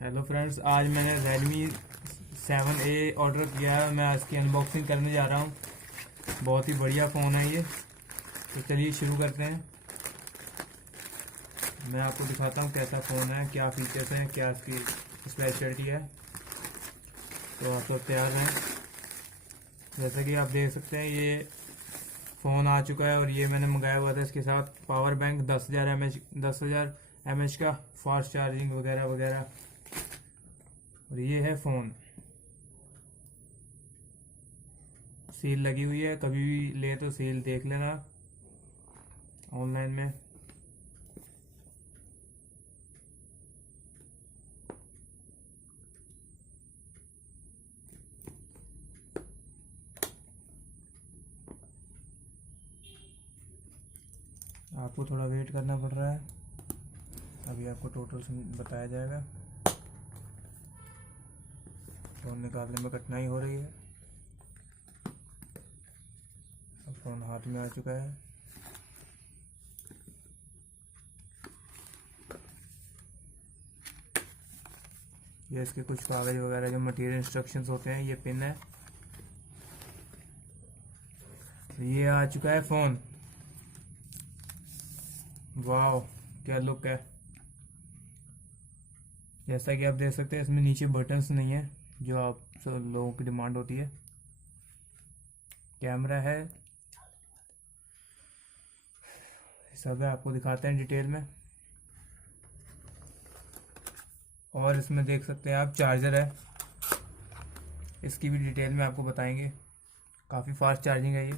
Hello friends, आज मैंने Redmi 7A order किया है। मैं इसकी अनबॉक्सिंग करने जा रहा हूँ। बहुत ही बढ़िया फ़ोन है ये। तो चलिए शुरू करते हैं। मैं आपको दिखाता हूँ कैसा फ़ोन है, क्या फीचर्स हैं, क्या इसकी स्पेशलिटी है। तो आप लोग तैयार रहें। जैसा कि आप देख सकते हैं, ये फ़ोन आ चुका है और ये मैंने मंगाया हुआ था। इसके साथ पावर बैंक 10,000 mAh का, फास्ट चार्जिंग वगैरह वगैरह। और ये है फ़ोन, सील लगी हुई है। कभी भी ले तो सील देख लेना ऑनलाइन में। आपको थोड़ा वेट करना पड़ रहा है, अभी आपको टोटल बताया जाएगा। फ़ोन निकालने में कठिनाई हो रही है। अब फ़ोन हाथ में आ चुका है। ये इसके कुछ कागज़ वगैरह, जो मटेरियल इंस्ट्रक्शंस होते हैं, ये पिन है। ये आ चुका है फ़ोन। वाह, क्या लुक है। जैसा कि आप देख सकते हैं, इसमें नीचे बटन्स नहीं है, जो आप सब लोगों की डिमांड होती है। कैमरा है, सब है, आपको दिखाते हैं डिटेल में। और इसमें देख सकते हैं आप, चार्जर है। इसकी भी डिटेल में आपको बताएंगे। काफ़ी फास्ट चार्जिंग है ये।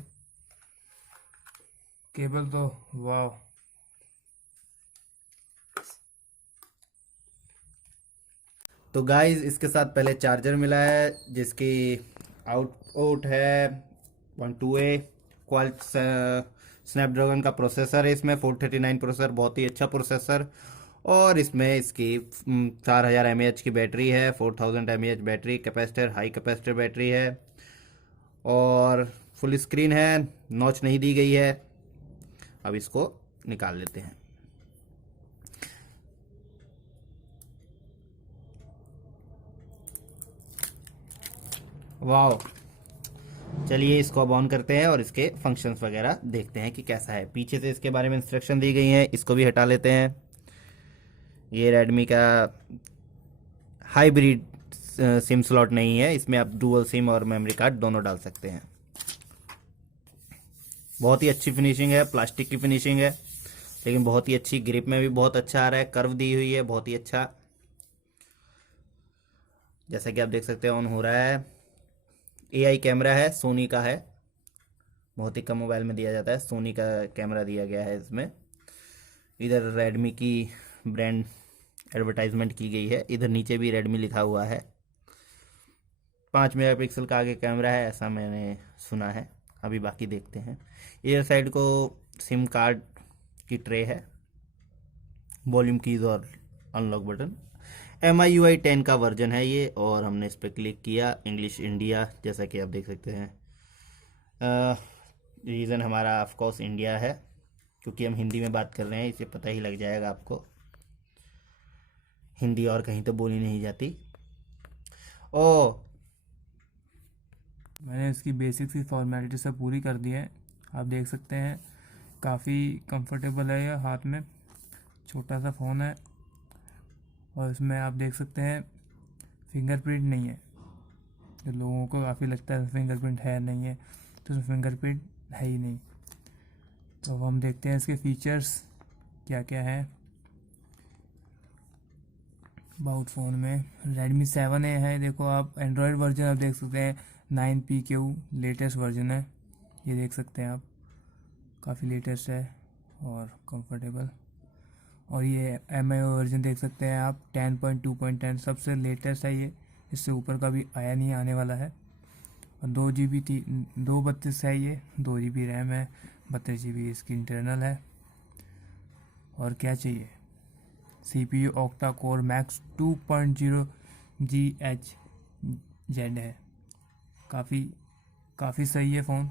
केबल तो वाह। तो गाइस इसके साथ पहले चार्जर मिला है, जिसकी आउटपुट है 128 क्वाल स्नैपड्रैगन का प्रोसेसर है। इसमें 439 प्रोसेसर, बहुत ही अच्छा प्रोसेसर। और इसमें इसकी 4000 mAh की बैटरी है, 4000 mAh battery capacitor, high capacitor battery है। और फुल स्क्रीन है, नॉच नहीं दी गई है। अब इसको निकाल लेते हैं। वाह, चलिए इसको अब ऑन करते हैं और इसके फंक्शंस वगैरह देखते हैं कि कैसा है। पीछे से इसके बारे में इंस्ट्रक्शन दी गई हैं, इसको भी हटा लेते हैं। ये रेडमी का हाइब्रिड सिम स्लॉट नहीं है, इसमें आप डुअल सिम और मेमोरी कार्ड दोनों डाल सकते हैं। बहुत ही अच्छी फिनिशिंग है, प्लास्टिक की फिनिशिंग है, लेकिन बहुत ही अच्छी ग्रिप में भी बहुत अच्छा आ रहा है। कर्व दी हुई है, बहुत ही अच्छा। जैसा कि आप देख सकते हैं, ऑन हो रहा है। एआई कैमरा है, सोनी का है। बहुत ही कम मोबाइल में दिया जाता है, सोनी का कैमरा दिया गया है इसमें। इधर रेडमी की ब्रांड एडवर्टाइजमेंट की गई है। इधर नीचे भी रेडमी लिखा हुआ है। 5 मेगापिक्सल का आगे कैमरा है, ऐसा मैंने सुना है। अभी बाकी देखते हैं। इधर साइड को सिम कार्ड की ट्रे है, वॉल्यूम कीज और अनलॉक बटन। MIUI 10 का वर्जन है ये, और हमने इस पर क्लिक किया। इंग्लिश इंडिया, जैसा कि आप देख सकते हैं। रीज़न हमारा ऑफ कोर्स इंडिया है, क्योंकि हम हिंदी में बात कर रहे हैं, इसे पता ही लग जाएगा आपको। हिंदी और कहीं तो बोली नहीं जाती। ओ, मैंने इसकी बेसिक सी फॉर्मेलिटी सब पूरी कर दी है। आप देख सकते हैं, काफ़ी कंफर्टेबल है ये हाथ में। छोटा सा फ़ोन है और इसमें आप देख सकते हैं फिंगरप्रिंट नहीं है। जो लोगों को काफ़ी लगता है फिंगरप्रिंट है नहीं है, तो इसमें फिंगरप्रिंट है ही नहीं। तो अब हम देखते हैं इसके फीचर्स क्या क्या है। अबाउट फ़ोन में Redmi 7A है। देखो आप, एंड्रॉयड वर्जन आप देख सकते हैं 9PQ लेटेस्ट वर्जन है। ये देख सकते हैं आप, काफ़ी लेटेस्ट है और कंफर्टेबल। और ये MIUI वर्जन देख सकते हैं आप, 10.2.10 सबसे लेटेस्ट है ये। इससे ऊपर का भी आया नहीं, आने वाला है। और 2 GB थी, 232 है ये, 2 GB रैम है, 32 GB इसकी इंटरनल है। और क्या चाहिए, CPU octa core max 2.0 GHz है। काफ़ी काफ़ी सही है फ़ोन।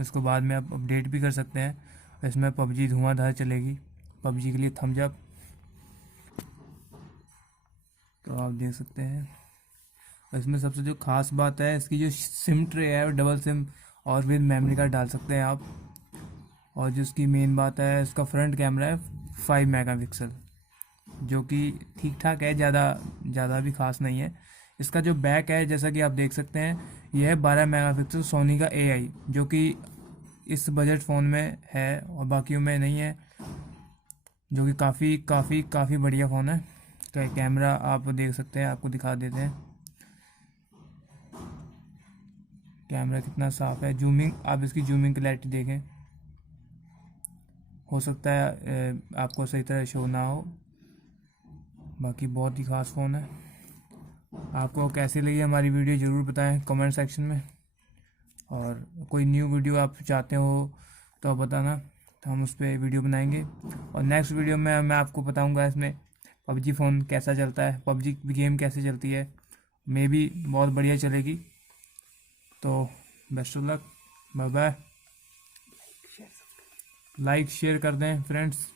इसको बाद में आप अपडेट भी कर सकते हैं। इसमें PUBG धुआंधार चलेगी, PUBG के लिए थम्स अप। तो आप देख सकते हैं। और इसमें सबसे जो खास बात है, इसकी जो सिम ट्रे है वो डबल सिम और विद मेमोरी कार्ड डाल सकते हैं आप। और जो इसकी मेन बात है, इसका फ्रंट कैमरा है 5 मेगापिक्सल, जो कि ठीक ठाक है, ज़्यादा भी खास नहीं है। इसका जो बैक है, जैसा कि आप देख सकते हैं, यह है 12 मेगापिक्सल सोनी का AI, जो कि इस बजट फ़ोन में है और बाकियों में नहीं है, जो कि काफ़ी काफ़ी काफ़ी बढ़िया फ़ोन है। तो कैमरा आप देख सकते हैं, आपको दिखा देते हैं कैमरा कितना साफ़ है। जूमिंग, आप इसकी जूमिंग क्लैरिटी देखें, हो सकता है आपको सही तरह शो ना हो, बाकी बहुत ही ख़ास फ़ोन है। आपको कैसी लगी हमारी वीडियो ज़रूर बताएं कमेंट सेक्शन में। और कोई न्यू वीडियो आप चाहते हो तो आप बताना, तो हम उस पर वीडियो बनाएंगे। और नेक्स्ट वीडियो में मैं आपको बताऊंगा इसमें PUBG फ़ोन कैसा चलता है, PUBG गेम कैसे चलती है, मे भी बहुत बढ़िया चलेगी। तो best of luck, bye bye. Like share कर दें फ्रेंड्स।